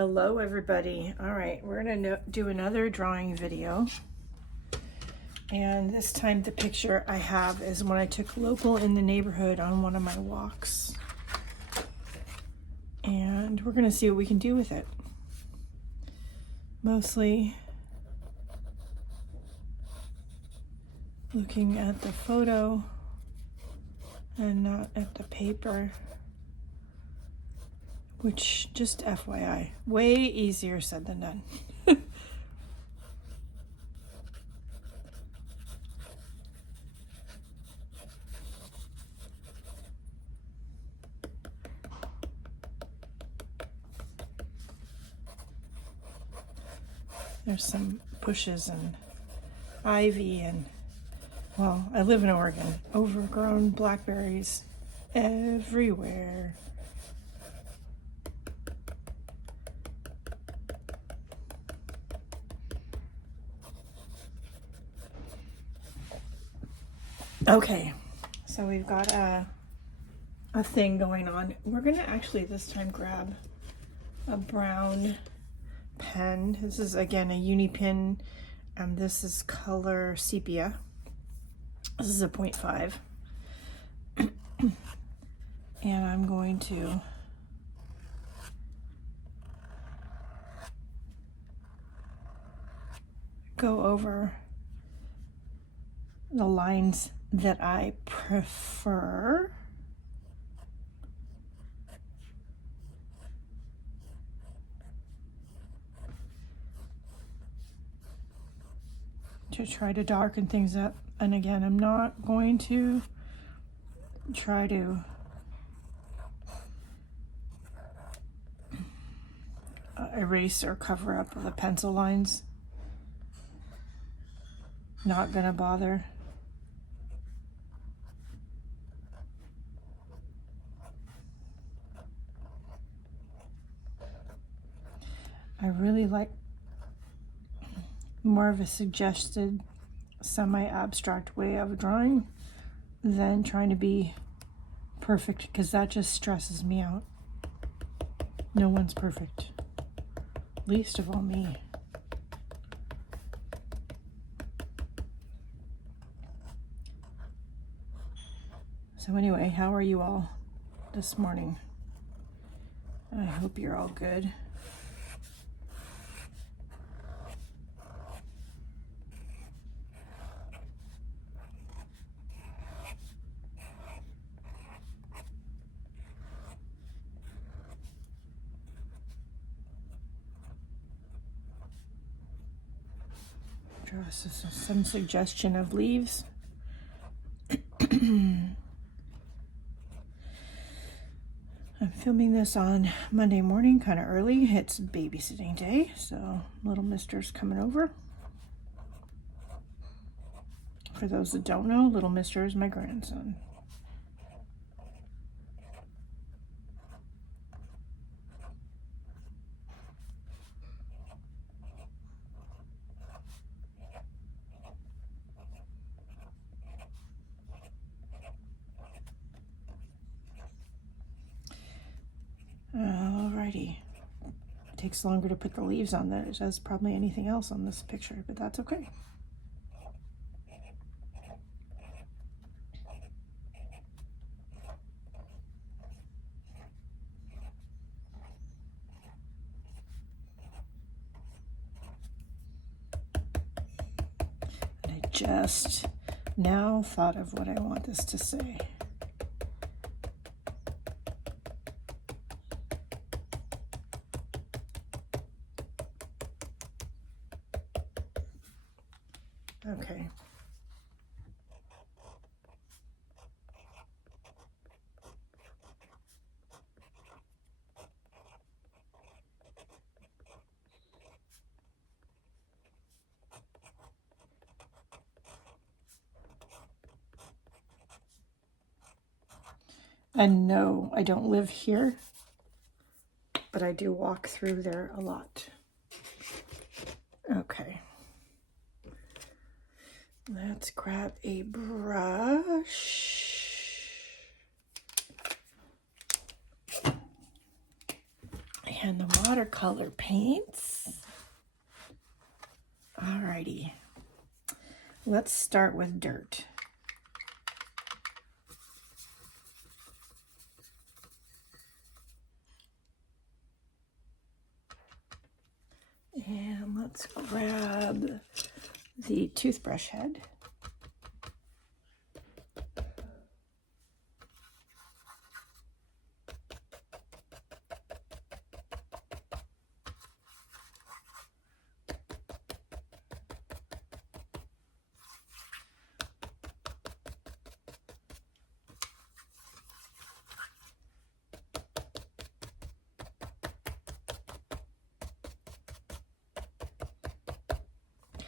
Hello everybody. All right, we're gonna do another drawing video, and this time the picture I have is when I took Local in the neighborhood on one of my walks, and we're gonna see what we can do with it. Mostly looking at the photo and not at the paper, which, just FYI, way easier said than done. There's some bushes and ivy and, well, I live in Oregon, overgrown blackberries everywhere. Okay, so we've got a thing going on. We're gonna actually this time grab a brown pen. This is again a uni pen, and this is color sepia. This is a 0.5. And I'm going to go over the lines that I prefer. To try to darken things up. And again, I'm not going to try to erase or cover up the pencil lines. Not gonna bother. I really like more of a suggested semi-abstract way of drawing than trying to be perfect, because that just stresses me out. No one's perfect, least of all me. So anyway, how are you all this morning? I hope you're all good. Draw some suggestion of leaves. I'm filming this on Monday morning, kind of early. It's babysitting day, so little mister's coming over. For those that don't know, little mister is my grandson. Alrighty. It takes longer to put the leaves on than it does probably anything else on this picture, but that's okay. And I just now thought of what I want this to say. Okay. And no, I don't live here, but I do walk through there a lot. Okay. Let's grab a brush. And the watercolor paints. Alrighty. Let's start with dirt. And let's grab the toothbrush head.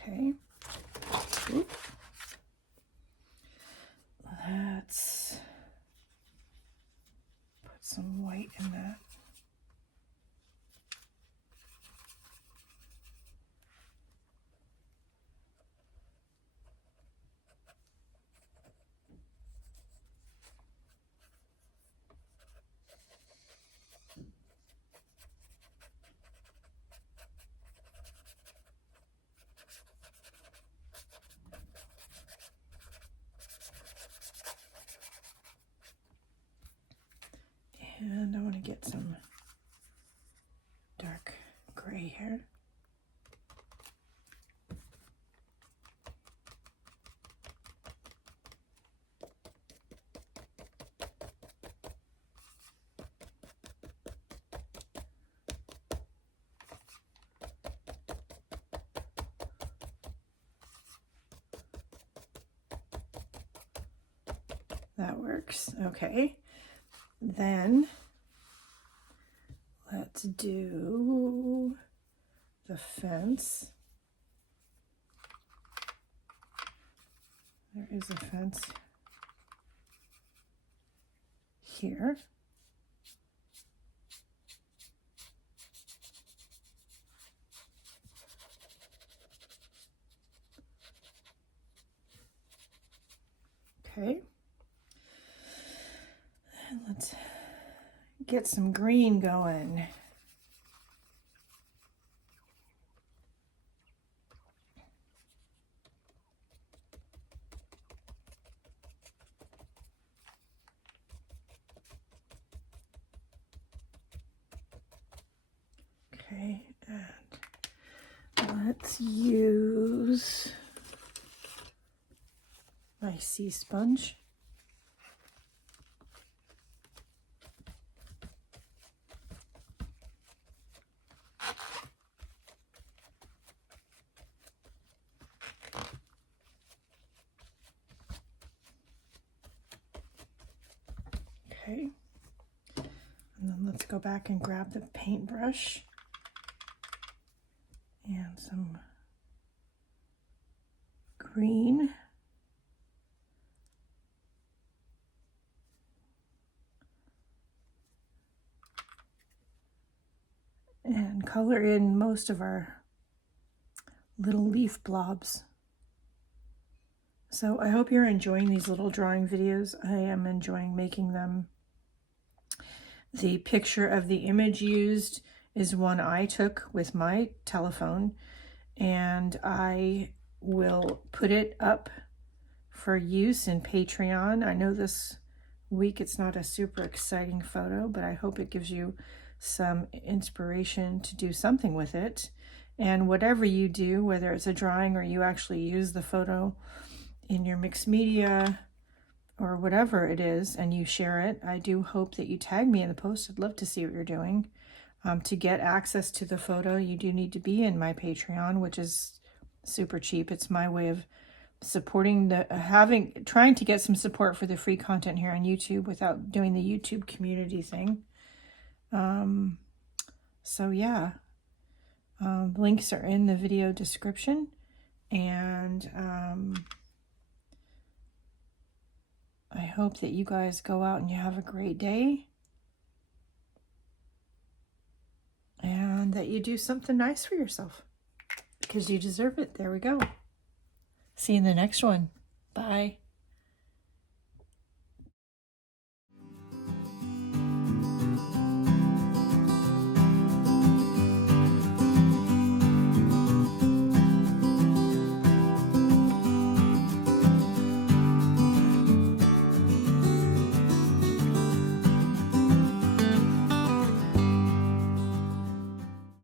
Okay. Oop. Let's put some white in that. And I want to get some dark gray here. That works. Okay. Then let's do the fence. There is a fence here. Okay. And let's get some green going. Okay, and let's use my sea sponge. Okay, and then let's go back and grab the paintbrush and some green. And color in most of our little leaf blobs. So I hope you're enjoying these little drawing videos. I am enjoying making them. The picture of the image used is one I took with my telephone, and I will put it up for use in Patreon. I know this week it's not a super exciting photo, but I hope it gives you some inspiration to do something with it. And whatever you do, whether it's a drawing or you actually use the photo in your mixed media or whatever it is, and you share it, I do hope that you tag me in the post. I'd love to see what you're doing. To get access to the photo, you do need to be in my Patreon, which is super cheap. It's my way of supporting trying to get some support for the free content here on YouTube without doing the YouTube community thing. So yeah, links are in the video description, and I hope that you guys go out and you have a great day, and that you do something nice for yourself because you deserve it. There we go. See you in the next one. Bye.